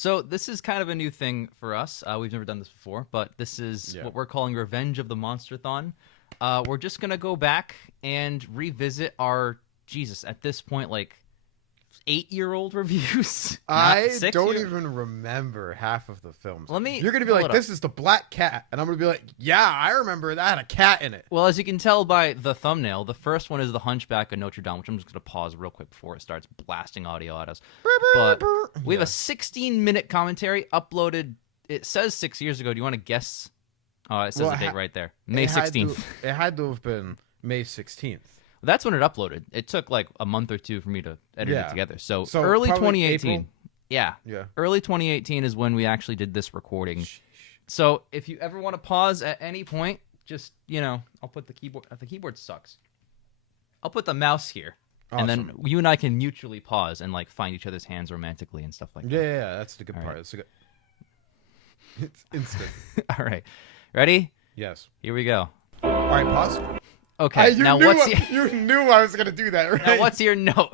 So this is kind of a new thing for us. We've never done this before, but this is what we're calling Revenge of the MONSTERTHON. We're just going to go back and revisit our, Jesus, at this point, like 8-year-old reviews. I don't even remember half of the films. You're going to be like, this is the black cat. And I'm going to be like, yeah, I remember that had a cat in it. Well, as you can tell by the thumbnail, the first one is The Hunchback of Notre Dame, which I'm just going to pause real quick before it starts blasting audio at us. But we have a 16-minute commentary uploaded. It says 6 years ago. Do you want to guess? Oh, it says the date right there. May 16th. It had to have been May 16th. That's when it uploaded. It took like a month or two for me to edit it together. So early probably 2018. April? Yeah. Early 2018 is when we actually did this recording. Sheesh. So if you ever want to pause at any point, just, I'll put the keyboard. The keyboard sucks. I'll put the mouse here. Awesome. And then you and I can mutually pause and like find each other's hands romantically and stuff like that. Yeah, that's the good part. Right. It's instant. All right. Ready? Yes. Here we go. All right, pause. Okay. You knew I was gonna do that, right? Now what's your note?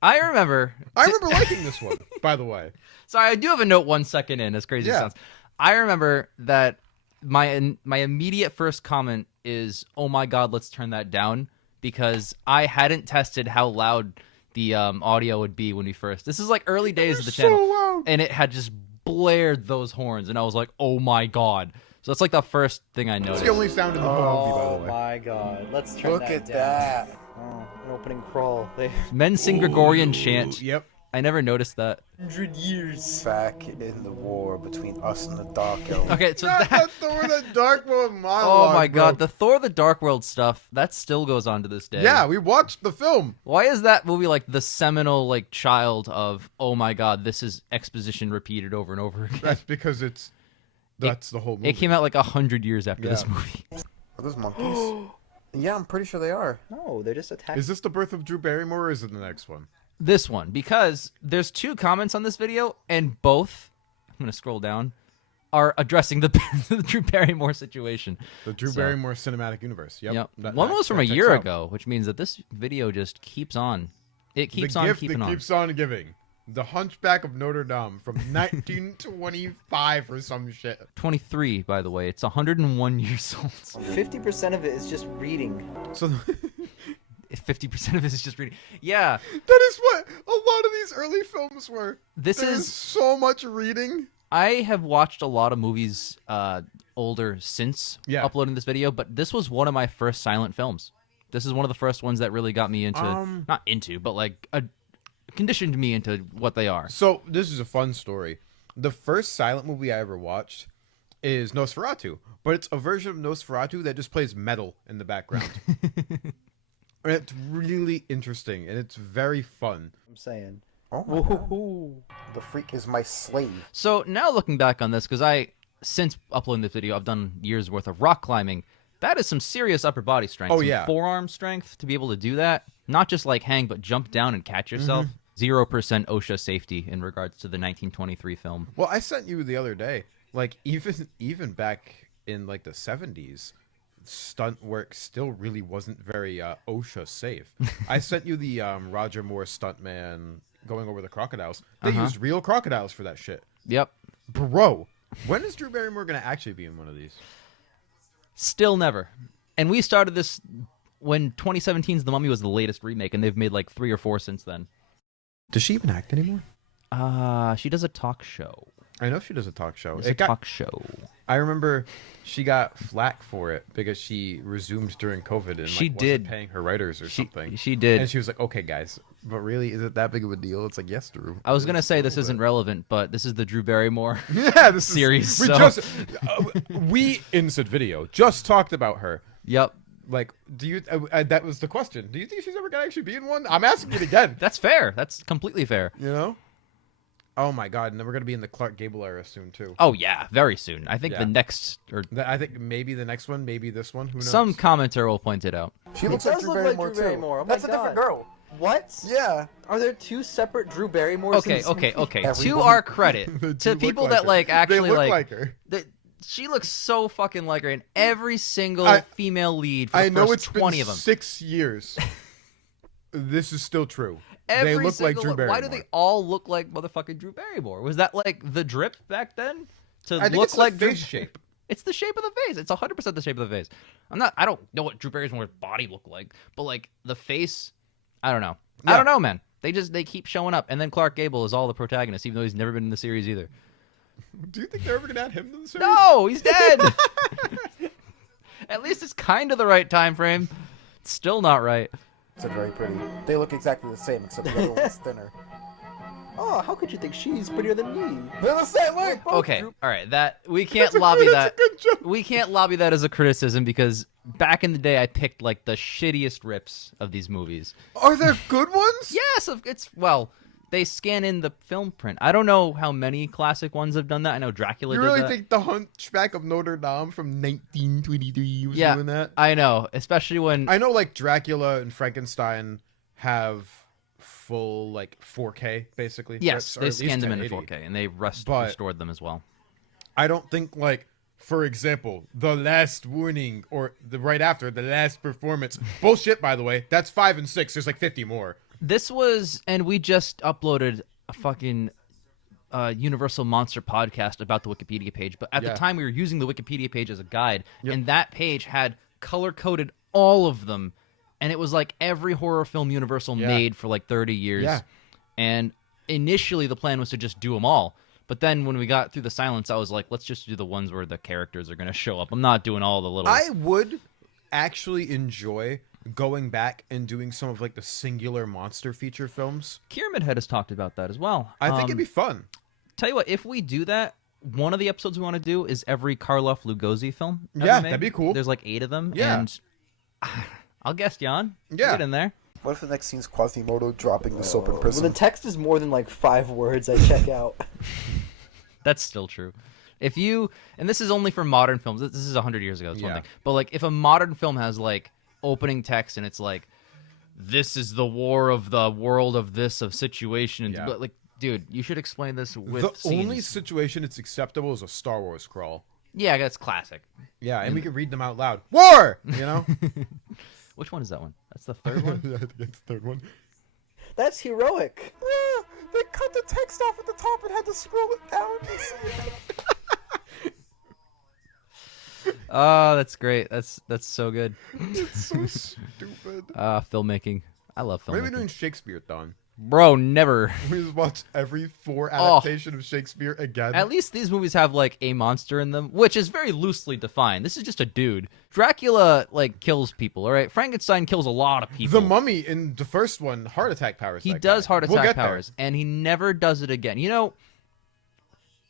I remember liking this one, by the way. Sorry, I do have a note 1 second in, as crazy as it sounds. I remember that my immediate first comment is, oh my God, let's turn that down, because I hadn't tested how loud the audio would be when we first. This is like early days of the channel. So loud. And it had just blared those horns, and I was like, oh my God. So that's like the first thing I noticed. It's the only sound in the whole movie, by the way. Oh my God! Let's turn Look that at down. that. Oh, an opening crawl. Men sing Gregorian chant. Yep. I never noticed that. 100 years. Back in the war between us and the Dark Elves. Okay, so Not that. the Thor the Dark World monologue. Oh my bro. God, the Thor the Dark World stuff, that still goes on to this day. Yeah, we watched the film. Why is that movie like the seminal like child of, oh my God, this is exposition repeated over and over again? That's because that's the whole movie. It came out like 100 years after this movie. Are those monkeys? Yeah, I'm pretty sure they are. No, they're just attacking. Is this the birth of Drew Barrymore, or is it the next one? This one, because there's 2 comments on this video, and both, I'm going to scroll down, are addressing the Drew Barrymore situation. The Drew Barrymore cinematic universe. Yep. One was from a year ago, which means that this video just keeps on. It keeps on keeping on. The gift that keeps on giving. The Hunchback of Notre Dame from 1925 or some shit. 23, by the way. It's 101 years old. 50% of it is just reading. So 50% of it is just reading. Yeah. That is what a lot of these early films were. There's so much reading. I have watched a lot of movies older since uploading this video, but this was one of my first silent films. This is one of the first ones that really got me into, not into, but like conditioned me into what they are. So this is a fun story. The first silent movie I ever watched is Nosferatu, but it's a version of Nosferatu that just plays metal in the background. And it's really interesting, and it's very fun. I'm saying. Oh my God. The freak is my slave. So now looking back on this, because since uploading this video, I've done years worth of rock climbing. That is some serious upper body strength. Oh, some yeah. forearm strength to be able to do that. Not just like hang, but jump down and catch yourself. 0% OSHA safety in regards to the 1923 film. Well, I sent you the other day, like even back in like the 70s, stunt work still really wasn't very OSHA safe. I sent you the Roger Moore stuntman going over the crocodiles. They used real crocodiles for that shit. Yep. Bro, when is Drew Barrymore going to actually be in one of these? Still never. And we started this when 2017's The Mummy was the latest remake, and they've made like 3 or 4 since then. Does she even act anymore? She does a talk show. I know she does a talk show. Talk show. I remember she got flack for it because she resumed during COVID and she like, did wasn't paying her writers or something. She did. And she was like, okay, guys, but really, is it that big of a deal? It's like, yes, Drew. I was going to say this isn't relevant, but this is the Drew Barrymore this series. We in said video just talked about her. Yep. Like, do you? That was the question. Do you think she's ever gonna actually be in one? I'm asking it again. That's fair. That's completely fair. You know? Oh my God! And then we're gonna be in the Clark Gable era soon too. Oh yeah, very soon. I think the next, or I think maybe the next one, maybe this one. Who knows? some commenter will point it out. She looks like Drew Barrymore too. Oh That's a different girl. What? Yeah. Are there 2 separate Drew Barrymores? Okay. in this movie? To our credit, to people that like actually they look like her. She looks so fucking like her in every single female lead for the first 20 of them. 6 years. This is still true. Every look like single Drew one. Why do Barrymore. they all look like motherfucking Drew Barrymore? Was that like the drip back then? To I think look it's like the Drew face shape. It's the shape of the face. It's 100% the shape of the face. I don't know what Drew Barrymore's body looked like, but like the face, I don't know. I Yeah. don't know, man. They keep showing up, and then Clark Gable is all the protagonist, even though he's never been in the series either. Do you think they're ever gonna add him to the series? No, he's dead. At least it's kind of the right time frame. It's still not right. It's very pretty. They look exactly the same, except the other one's thinner. Oh, how could you think she's prettier than me? They're the same way. Okay, all right. That we can't lobby that. Good joke. We can't lobby that as a criticism because back in the day I picked like the shittiest rips of these movies. Are there good ones? Yes, they scan in the film print. I don't know how many classic ones have done that. I know Dracula You did really that. think the Hunchback of Notre Dame from 1923 was Yeah, doing that? I know, especially when I know, like Dracula and Frankenstein have full like 4K basically. yes, or they at least scanned them in 1080. 4K and they But- restored them as well. I don't think like, for example, The Last Warning or the right after The Last Performance. Bullshit, by the way. That's 5 and 6. There's like 50 more. This was, and we just uploaded a fucking Universal Monster podcast about the Wikipedia page. But at the Yeah. time, we were using the Wikipedia page as a guide, Yep. and that page had color coded all of them, and it was like every horror film Universal Yeah. made for like 30 years. Yeah. And initially, the plan was to just do them all. But then when we got through the silence, I was like, let's just do the ones where the characters are going to show up. I'm not doing all the little. I would actually enjoy going back and doing some of like the singular monster feature films. Pyramid Head has talked about that as well. I think it'd be fun. Tell you what, if we do that, one of the episodes we want to do is every Karloff Lugosi film. ever Yeah, made. that'd be cool. There's like 8 of them. Yeah. And I'll guess, Jan. Yeah. Get in there. What if the next scene's Quasimodo dropping the soap in When prison? the text is more than like 5 words, I check out. That's still true. If you, and this is only for modern films. This is 100 years ago. That's one Yeah. thing. But like, if a modern film has like opening text and it's like, "This is the war of the world of this of situation," and Yeah. but like, dude, you should explain this with The scenes. only situation it's acceptable is a Star Wars crawl. Yeah, that's classic. Yeah, and we can read them out loud. War! You know? Which one is that one? That's the third one. I think it's the third one. That's heroic. They cut the text off at the top and had to scroll it down. Oh, that's great. That's so good. It's so stupid. Filmmaking. I love What are we filmmaking. doing Shakespeare, Don? Bro, never. We just watch every 4 Oh. adaptation of Shakespeare again. At least these movies have like a monster in them, which is very loosely defined. This is just a dude. Dracula like kills people, all right? Frankenstein kills a lot of people. The Mummy in the first one, heart attack powers. He that does guy. heart We'll attack get there. powers, and he never does it again. You know,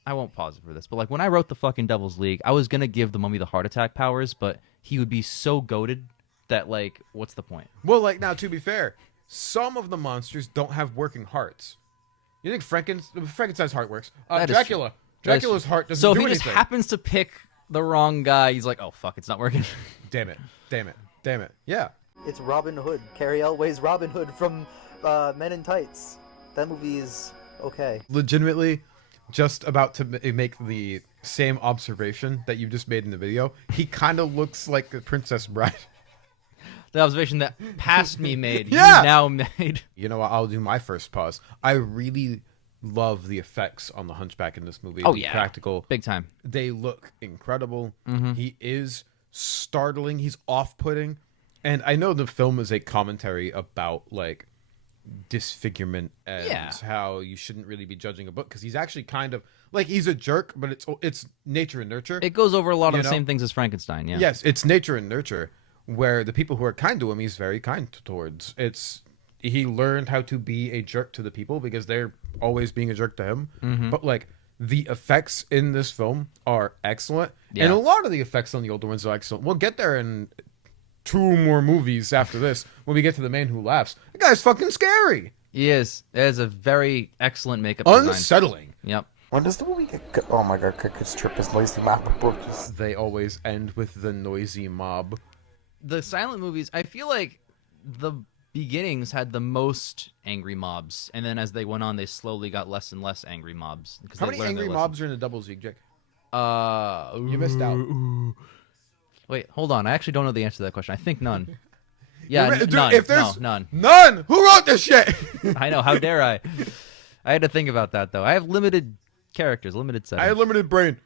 I won't pause it for this, but like when I wrote the fucking Devil's League, I was gonna give the Mummy the heart attack powers, but he would be so goated that like, what's the point? Well, like now, to be fair, some of the monsters don't have working hearts. You think Frankenstein's heart works? That is Dracula. true. That is Dracula's true. heart doesn't So if do he anything. just happens to pick the wrong guy, he's like, oh fuck, it's not working. Damn it. Damn it. Damn it. Yeah. It's Robin Hood. Carrie Elway's Robin Hood from Men in Tights. That movie is okay. Legitimately, just about to make the same observation that you just made in the video. He kind of looks like the Princess Bride. The observation that past me made, Yeah! you now made. You know what? I'll do my first pause. I really love the effects on the Hunchback in this movie. Oh The yeah, practical. big time. They look incredible. Mm-hmm. He is startling. He's off-putting. And I know the film is a commentary about like disfigurement and Yeah. how you shouldn't really be judging a book because he's actually kind of like he's a jerk, but it's nature and nurture. It goes over a lot of You the know? same things as Frankenstein. Yeah. Yes, it's nature and nurture, where the people who are kind to him, he's very kind towards. He learned how to be a jerk to the people because they're always being a jerk to him. Mm-hmm. But like the effects in this film are excellent, Yeah. and a lot of the effects on the older ones are excellent. We'll get there in 2 more movies after this when we get to The Man Who Laughs. The guy's fucking scary, He is. It is a very excellent makeup design. unsettling. Yep. When does the movie get... Oh my god, Cricket's trip is noisy map approaches. They always end with the noisy mob. The silent movies, I feel like the beginnings had the most angry mobs, and then as they went on, they slowly got less and less angry mobs. Because How they many learned their angry lesson. mobs are in a double Zeke, Jake? You missed out. Wait, hold on. I actually don't know the answer to that question. I think none. Yeah, Dude, none. if there's none. none, who wrote this shit? I know. How dare I? I had to think about that though. I have limited characters, limited settings. I had limited brain.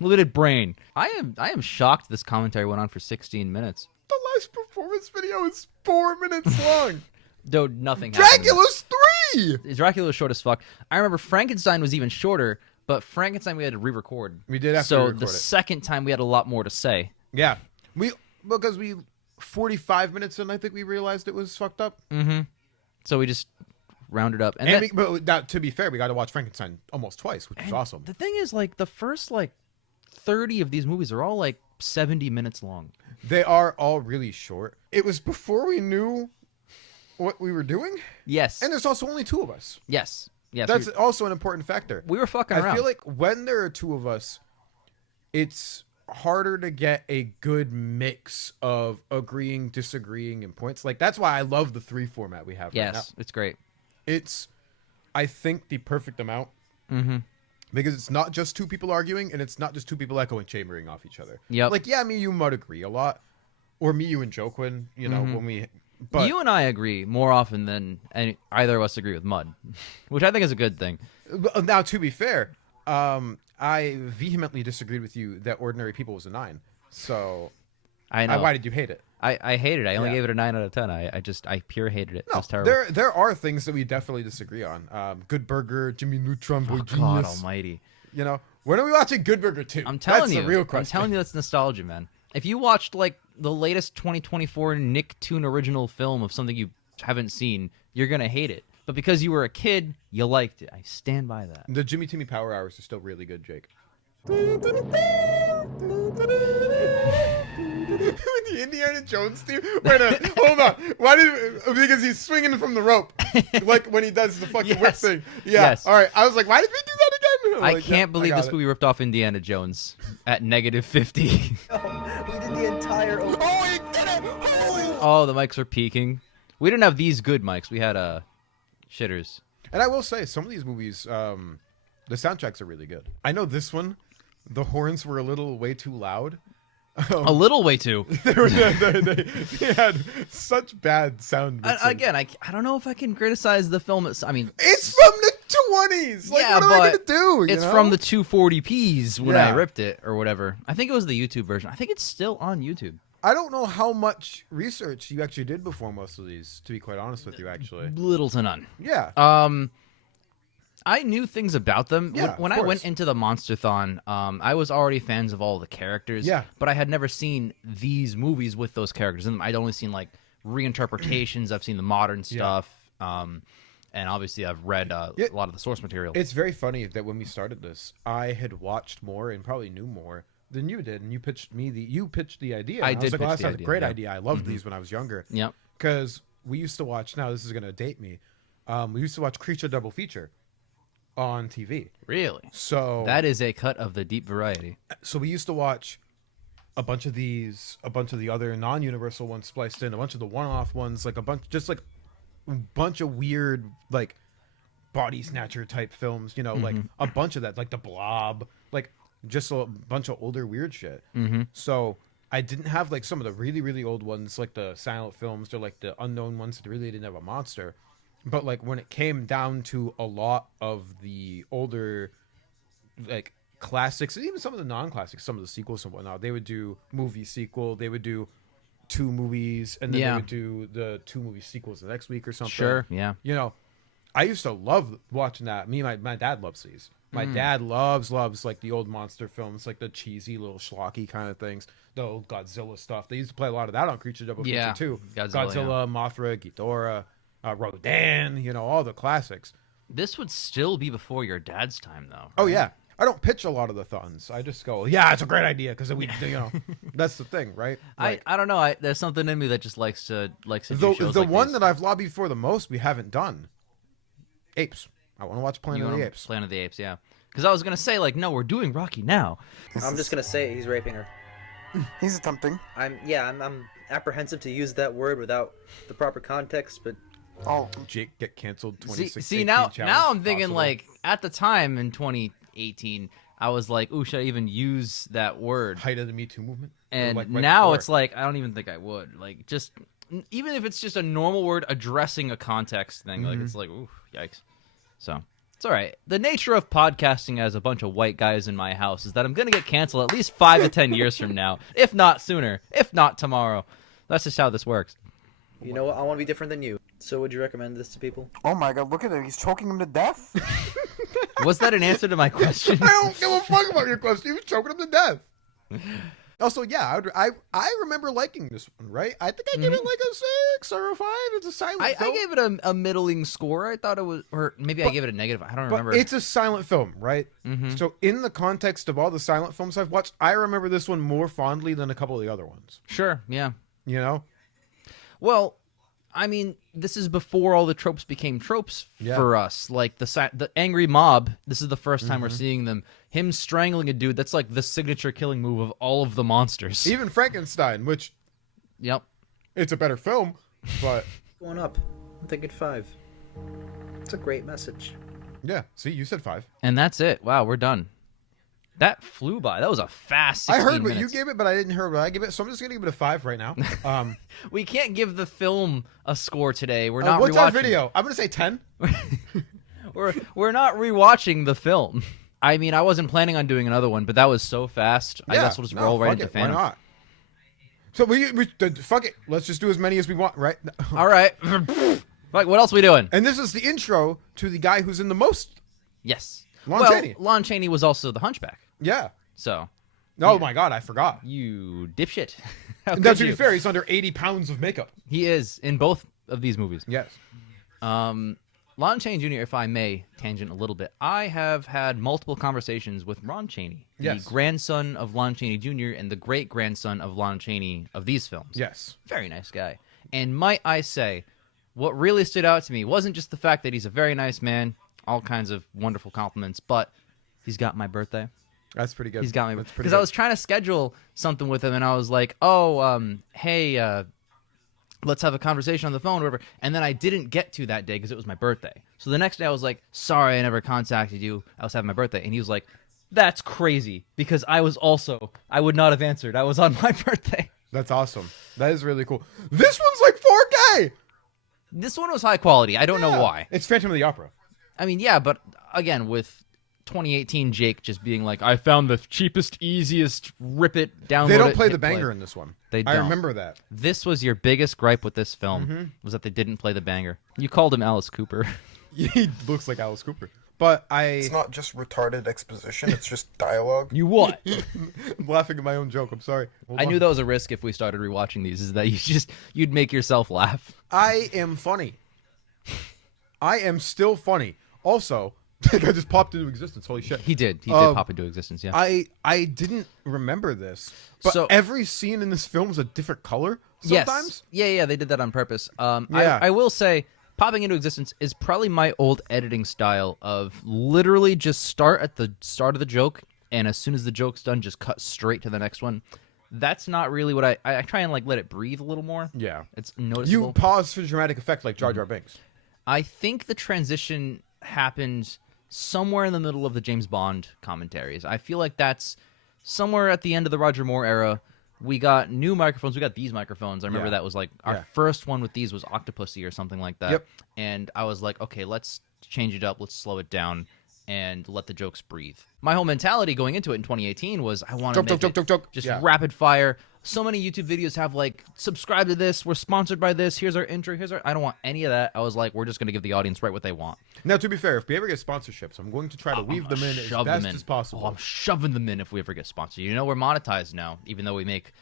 Limited brain. I am shocked this commentary went on for 16 minutes. The last performance video is 4 minutes long. Though nothing happened. Dracula's 3. Dracula was short as fuck. I remember Frankenstein was even shorter, but Frankenstein we had to re-record. We did have to So re-record the it. second time we had a lot more to say. Yeah, because we 45 minutes in, I think we realized it was fucked up. Mm-hmm. So we just rounded up. But now, to be fair, we got to watch Frankenstein almost twice, which is awesome. The thing is, like, the first 30 of these movies are all 70 minutes long. They are all really short. It was before we knew what we were doing. Yes. And there's also only 2 of us. Yes. That's also an important factor. We were fucking around. I feel like when there are 2 of us, it's harder to get a good mix of agreeing, disagreeing, and points. Like, that's why I love the 3 format we have right now. Yes, it's great. It's, I think, the perfect amount. Mm-hmm. Because it's not just 2 people arguing, and it's not just 2 people echoing, chambering off each other. Yep. Like, yeah, me, you might agree a lot. Or me, you, and Joquin, when we... But you and I agree more often than either of us agree with Mud, which I think is a good thing. Now, to be fair, I vehemently disagreed with you that Ordinary People was a 9. So, I know. why did you hate it? I hated it. I only Yeah. gave it a 9 out of 10. I pure hated it. It No, was terrible. there are things that we definitely disagree on. Good Burger, Jimmy Neutron, Boy Genius. God almighty. When are we watching Good Burger 2? I'm telling that's you. the real question. I'm telling you that's nostalgia, man. If you watched the latest 2024 Nicktoon original film of something you haven't seen, you're going to hate it. But because you were a kid, you liked it. I stand by that. The Jimmy Timmy Power Hours are still really good, Jake. The Indiana Jones theme. Wait a hold on. Because he's swinging from the rope, like when he does the fucking whip Yes. thing. Yeah. Yes. All right. I was like, why did we do that again? I can't believe this movie ripped off Indiana Jones at -50. We did the entire. Oh, he did it! Holy! Oh, the mics are peaking. We didn't have these good mics. We had shitters. And I will say, some of these movies, the soundtracks are really good. I know this one, the horns were a little way too loud. A little way too. They had such bad sound. Again, I don't know if I can criticize the film. I mean, It's from the 20s. Like, yeah, what am I gonna do? It's from the 240p's when Yeah. I ripped it or whatever. I think it was the YouTube version. I think it's still on YouTube. I don't know how much research you actually did before most of these, to be quite honest with you, actually. Little to none. Yeah. I knew things about them. Yeah, when of I went course. into the MONSTERTHON, I was already fans of all the characters. Yeah. But I had never seen these movies with those characters in them. I'd only seen reinterpretations. I've seen the modern stuff. And obviously I've read a lot of the source material. It's very funny that when we started this, I had watched more and probably knew more than you did, and you pitched the idea. I and did was like, pitch well, the that's a idea, great yeah. idea. I loved these when I was younger. Yep. Because we used to watch. Now this is gonna date me. We used to watch Creature Double Feature on TV. Really? So That is a cut of the deep variety. So we used to watch a bunch of these, a bunch of the other non-universal ones spliced in, a bunch of the one-off ones, a bunch of weird body snatcher type films, like a bunch of that, like The Blob, just a bunch of older weird shit. Mm-hmm. So I didn't have some of the really, really old ones, like the silent films or the unknown ones that really didn't have a monster. But when it came down to a lot of the older classics, and even some of the non-classics, some of the sequels and whatnot, they would do movie sequel, they would do 2 movies, and then they would do the 2 movie sequels the next week or something. Sure, yeah. I used to love watching that. My dad loves these. My dad loves the old monster films, the cheesy little schlocky kind of things, the old Godzilla stuff. They used to play a lot of that on Creature Double Feature too. Godzilla, Mothra, Ghidorah, Rodan, all the classics. This would still be before your dad's time, though. Right? Oh yeah, I don't pitch a lot of the thons. I just go, yeah, it's a great idea because we, that's the thing, right? I don't know. There's something in me that just likes to do shows the like one these. that I've lobbied for the most, we haven't done. Apes. I want to watch Planet of the Apes. Planet of the Apes, yeah. Because I was gonna say no, we're doing Rocky now. I'm just gonna say he's raping her. He's attempting. I'm apprehensive to use that word without the proper context, but Oh, Jake get canceled. See now I'm thinking at the time in 2018, I was like, ooh, should I even use that word? Height of the Me Too movement. And right now before. it's I don't even think I would. even if it's just a normal word addressing a context thing, like it's like, ooh, yikes. So it's all right. The nature of podcasting as a bunch of white guys in my house is that I'm gonna get canceled at least 5 to 10 years from now, if not sooner, if not tomorrow. That's just how this works. You know what? I want to be different than you. So would you recommend this to people? Oh my god, look at it. He's choking him to death. Was that an answer to my question? I don't give a fuck about your question. He was choking him to death. Also, yeah, I remember liking this one, right? I think I gave it like a 6 or a 5. It's a silent film. I gave it a middling score. I thought it was, or maybe I gave it a negative. I don't remember. But it's a silent film, right? So in the context of all the silent films I've watched, I remember this one more fondly than a couple of the other ones. Sure, yeah. You know? Well, I mean, this is before all the tropes became tropes for us. Like the angry mob. This is the first time we're seeing them. Him strangling a dude. That's like the signature killing move of all of the monsters. Even Frankenstein, which Yep. it's a better film, but Going up. I'm thinking 5. It's a great message. yeah. See, you said 5. And that's it. Wow, we're done. That flew by. That was a fast 16 I heard what minutes. you gave it, but I didn't hear what I gave it, so I'm just gonna give it a 5 right now. We can't give the film a score today. We're not What's rewatching. our video? I'm gonna say 10. We're not rewatching the film. I mean, I wasn't planning on doing another one, but that was so fast. I guess we'll just roll right fuck into it. Why Phantom. not? So we fuck it. Let's just do as many as we want, right? All right. Like, what else are we doing? And this is the intro to the guy who's in the most. Yes. Lon well, Chaney. Lon Chaney was also the Hunchback. Yeah. So. Oh my god, I forgot. You dipshit. How And now, could to be you? fair, he's under 80 pounds of makeup. He is in both of these movies. Yes. Lon Chaney Jr., if I may tangent a little bit, I have had multiple conversations with Ron Chaney, Yes. the grandson of Lon Chaney Jr. and the great-grandson of Lon Chaney of these films. Yes. Very nice guy. And might I say, what really stood out to me wasn't just the fact that he's a very nice man, all kinds of wonderful compliments, but he's got my birthday. That's pretty good. He's got me. That's pretty Because good. I was trying to schedule something with him, and I was like, hey, let's have a conversation on the phone or whatever. And then I didn't get to that day because it was my birthday. So the next day I was like, sorry, I never contacted you. I was having my birthday. And he was like, that's crazy because I would not have answered. I was on my birthday. That's awesome. That is really cool. This one's like 4K. This one was high quality. I don't know Yeah. why. It's Phantom of the Opera. I mean, yeah, but again, with 2018 Jake just being like, I found the cheapest, easiest, rip it, download They don't it, play hit the banger in this one. They I don't. remember that. This was your biggest gripe with this film, Mm-hmm. was that they didn't play the banger. You called him Alice Cooper. He looks like Alice Cooper. But It's not just retarded exposition, it's just dialogue. You what? I'm laughing at my own joke. I'm sorry. Hold I on. knew that was a risk if we started rewatching these, is that you'd make yourself laugh. I am funny. I am still funny. Also, that guy just popped into existence. Holy shit. He did pop into existence, yeah. I didn't remember this, but So- every scene in this film is a different color sometimes. Yes. Yeah, they did that on purpose. Yeah. I will say, popping into existence is probably my old editing style of literally just start at the start of the joke, and as soon as the joke's done, just cut straight to the next one. That's not really what I try and like let it breathe a little more. Yeah. It's noticeable. You pause for dramatic effect like Jar Jar Binks. I think the transition happened somewhere in the middle of the James Bond commentaries. I feel like that's somewhere at the end of the Roger Moore era. We got new microphones. We got these microphones. I remember Yeah. that was like our Yeah. first one with these was Octopussy or something like that. Yep. And I was like, okay, let's change it up. Let's slow it down and let the jokes breathe. My whole mentality going into it in 2018 was I want to Joke, make joke, joke. just Yeah. rapid fire. So many YouTube videos have like, subscribe to this. We're sponsored by this. Here's our intro. I don't want any of that. I was like, we're just going to give the audience right what they want. Now, to be fair, if we ever get sponsorships, I'm going to try to weave them in as Shove best them in. as possible. Oh, I'm shoving them in if we ever get sponsored. You know, we're monetized now, even though we make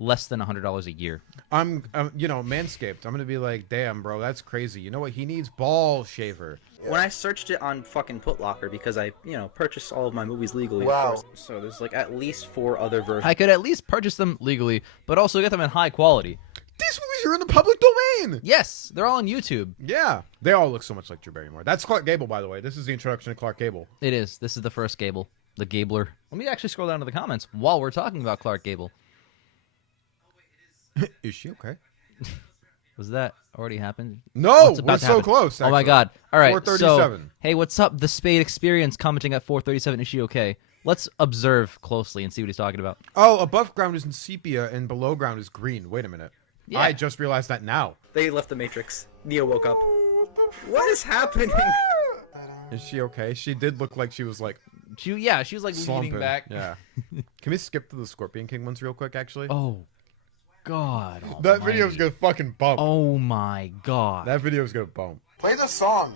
less than $100 a year. I'm Manscaped. I'm gonna be like, damn, bro, that's crazy. You know what? He needs ball shaver. When I searched it on fucking Putlocker, because I, purchased all of my movies legally, Wow. of course. So there's like at least 4 other versions. I could at least purchase them legally, but also get them in high quality. These movies are in the public domain. Yes, they're all on YouTube. Yeah, they all look so much like Drew Barrymore. That's Clark Gable, by the way. This is the introduction to Clark Gable. It is. This is the first Gable, the Gabler. Let me actually scroll down to the comments while we're talking about Clark Gable. Is she okay? Was that already happened? No, What's about we're to so happen? close. Oh my actually. god. All right. 437. So, hey, what's up? The Spade Experience commenting at 437. Is she okay? Let's observe closely and see what he's talking about. Oh, above ground is in sepia and below ground is green. Wait a minute. Yeah. I just realized that now. They left the Matrix. Neo woke up. What is happening? Is she okay? She did look like she was like She was like slumping. leaning back. Yeah. Can we skip to the Scorpion King ones real quick, actually? Oh, God. That video's gonna fucking bump. Oh my God. That video's gonna bump. Play the song.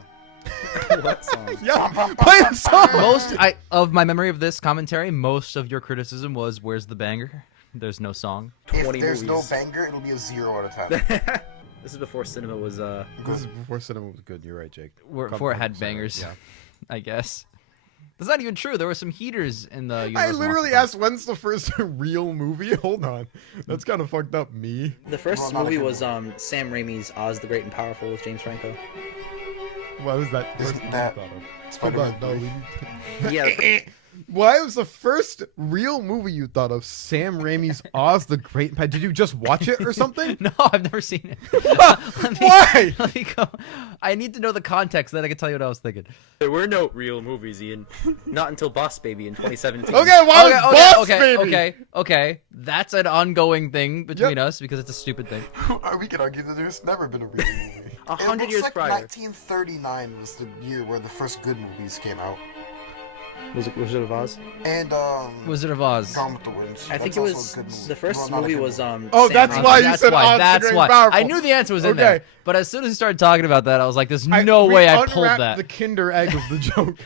What song? Yeah, play the song! Of my memory of this commentary, most of your criticism was, where's the banger? There's no song. If 20 there's movies. no banger, it'll be a 0 out of 10. This is before cinema was This is before cinema was good, you're right, Jake. Before it had 100% bangers, Yeah. I guess. That's not even true. There were some heaters in the I Universal literally Monster asked when's the first real movie? Hold on. That's kind of fucked up me. the first Well, not a movie good was one. Sam Raimi's Oz the Great and Powerful with James Franco. Why was that first Isn't movie that thought of? Hold Spider-Man on, no, we need Yeah, Why was the first real movie you thought of Sam Raimi's Oz the Great? Did you just watch it or something? No, I've never seen it. Why? Let me go. I need to know the context, then I can tell you what I was thinking. there were no real movies, Ian. Not until Boss Baby in 2017. Okay, why was Boss Baby? Okay. That's an ongoing thing between us because it's a stupid thing. We could argue that there's never been a real movie. 100 It years looks like prior. 1939 was the year where the first good movies came out. Was it Wizard of Oz? And, Wizard of Oz. Gone with the Wind. I think That's it also was a good movie. the first Well, not a movie good was movie. Oh, Sam that's Raimi. why you That's said why. Oz the That's Great why. and Powerful. I knew the answer was in there, Okay. but as soon as you started talking about that, I was like, "There's no way I pulled unwrapped that. the Kinder egg of the joke.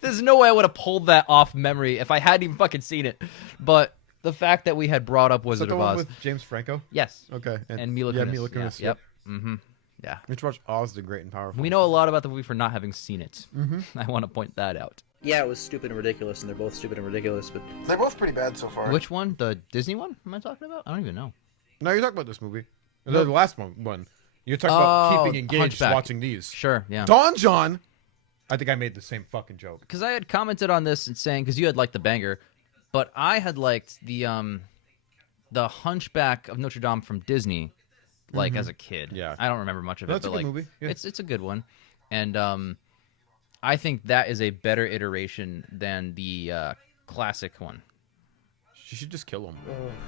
There's no way I would have pulled that off memory if I hadn't even fucking seen it." But the fact that we had brought up Is that Wizard the of one Oz, with James Franco? yes, Okay. and Mila yeah, Kunis. Mila Kunis. Yeah, yep. Mm-hmm. Yeah. Let's watch Oz the Great and Powerful. We know a lot about the movie for not having seen it. Mm-hmm. I want to point that out. Yeah, it was stupid and ridiculous, and they're both stupid and ridiculous. But They're both pretty bad so far. Which one? The Disney one? Am I talking about? I don't even know. No, you're talking about this movie. No. The last one. You're talking about keeping engaged Hunchback. watching these. Sure, yeah. Don John. I think I made the same fucking joke. Because I had commented on this and saying, because you had liked the banger, but I had liked the Hunchback of Notre Dame from Disney, like as a kid. Yeah. I don't remember much of That's it, a but good like movie. Yeah. it's a good one, and I think that is a better iteration than the classic one. You should just kill him.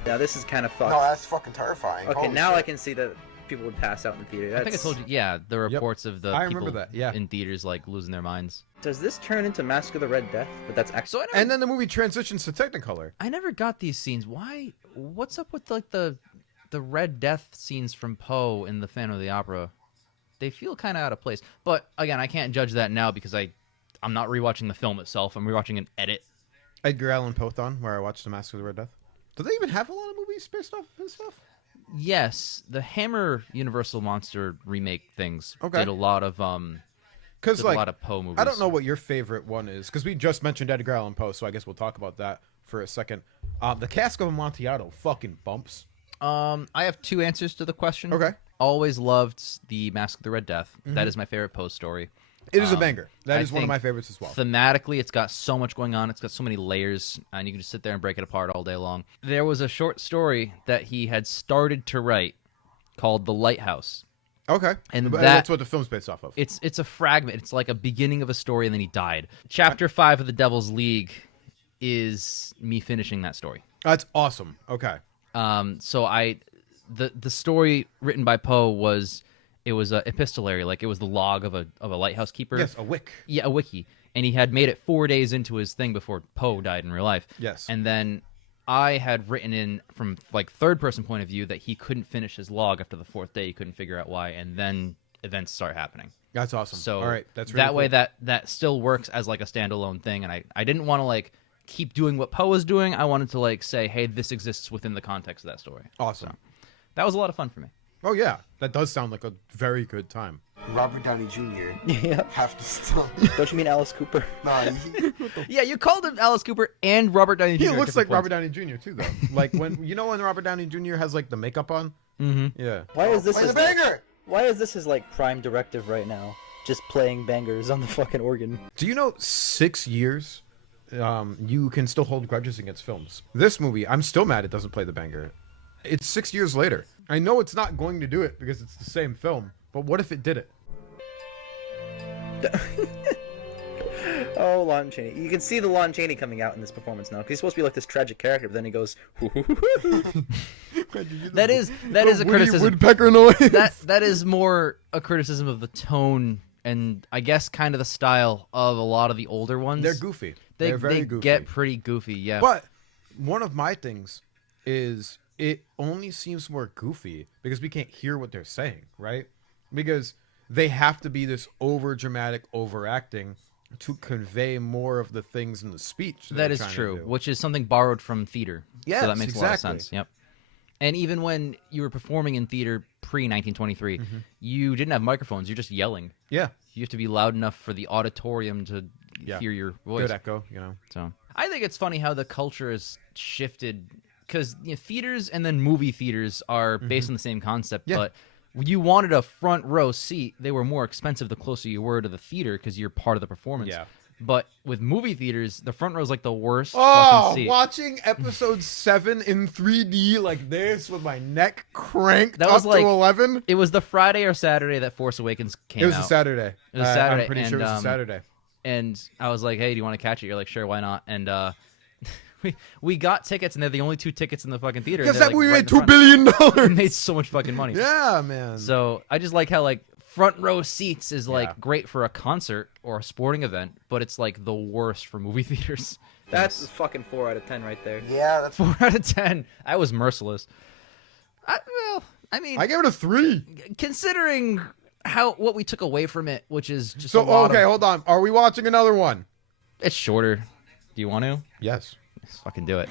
yeah, this is kind of fucked. No, that's fucking terrifying. Okay, Holy now shit. I can see that people would pass out in the theater. I think I told you, yeah, the reports of the I people remember that, yeah. in theaters like losing their minds. Does this turn into Mask of the Red Death? But that's actually. So I never, And then the movie transitions to Technicolor. I never got these scenes. Why? What's up with like the Red Death scenes from Poe in the Phantom of the Opera? They feel kind of out of place. But again, I can't judge that now because I'm not rewatching the film itself. I'm rewatching an edit. Edgar Allan Poe-thon, where I watched The Mask of the Red Death. Do they even have a lot of movies based off his stuff? Yes, the Hammer Universal Monster remake things Okay. did a lot of Because a like lot of Poe movies. I don't know what your favorite one is, because we just mentioned Edgar Allan Poe, so I guess we'll talk about that for a second. The Cask of Amontillado fucking bumps. I have two answers to the question. Okay. Always loved the Mask of the Red Death. That is my favorite Poe story. It is a banger. That I is one of think my favorites as well. Thematically, it's got so much going on. It's got so many layers, and you can just sit there and break it apart all day long. There was a short story that he had started to write called The Lighthouse. Okay. And that's what the film's based off of. It's a fragment. It's like a beginning of a story, and then he died. Chapter 5 of The Devil's League is me finishing that story. That's awesome. Okay. So the story written by Poe was epistolary, like it was the log of a lighthouse keeper. Yes, a wick. Yeah, a wiki. And he had made it 4 days into his thing before Poe died in real life. Yes. And then I had written in from like third person point of view that he couldn't finish his log after the 4th day. He couldn't figure out why, and then events start happening. That's awesome. So all right, that's really that way cool. that still works as like a standalone thing. And I didn't want to like keep doing what Poe was doing. I wanted to like say, hey, this exists within the context of that story. Awesome. That was a lot of fun for me. Oh yeah, that does sound like a very good time. Robert Downey Jr. Yeah. have to still. Don't you mean Alice Cooper? Nah, Yeah, you called him Alice Cooper and Robert Downey Jr. He at looks like different Robert Downey Jr. too, though. Like when Robert Downey Jr. has like the makeup on. Mm-hmm. Yeah. Why is this play the his banger. Why is this his like prime directive right now? Just playing bangers on the fucking organ. Do you know 6 years, you can still hold grudges against films? This movie, I'm still mad it doesn't play the banger. It's 6 years later. I know it's not going to do it because it's the same film, but what if it did it? Oh, Lon Chaney. You can see the Lon Chaney coming out in this performance now, because he's supposed to be like this tragic character, but then he goes, That is a criticism. Woodpecker noise. That is more a criticism of the tone and I guess kind of the style of a lot of the older ones. They're goofy. They They're very goofy. get pretty goofy, yeah. But one of my things is it only seems more goofy because we can't hear what they're saying, right? Because they have to be this over dramatic overacting to convey more of the things in the speech. That is true, which is something borrowed from theater. Yes, so that makes a lot of exactly. sense. Yep. And even when you were performing in theater pre-1923, you didn't have microphones. You're just yelling. Yeah. You have to be loud enough for the auditorium to hear your voice. Good echo, you know. So I think it's funny how the culture has shifted because theaters and then movie theaters are based on the same concept, but you wanted a front row seat. They were more expensive the closer you were to the theater because you're part of the performance. Yeah. But with movie theaters, the front row is like the worst Oh, fucking seat. watching episode 7 in 3D like this with my neck cranked That was up like- to 11. It was the Friday or Saturday that Force Awakens came out. It was a Saturday. It was Saturday, I'm pretty sure it was a Saturday. And I was like, hey, do you want to catch it? You're like, sure, why not? And we got tickets, and they're the only 2 tickets in the fucking theater. Because and they're, that movie right made in the $2 front. billion. It made so much fucking money. Yeah, man. So I just like how like front row seats is like Yeah. great for a concert or a sporting event, but it's like the worst for movie theaters. That's fucking 4 out of 10 right there. Yeah, that's 4 out of 10. I was merciless. I mean, I gave it a 3. considering what we took away from it, which is just So, a lot okay, of, hold on. Are we watching another one? it's shorter. Do you want to? Yes. Let's fucking do it.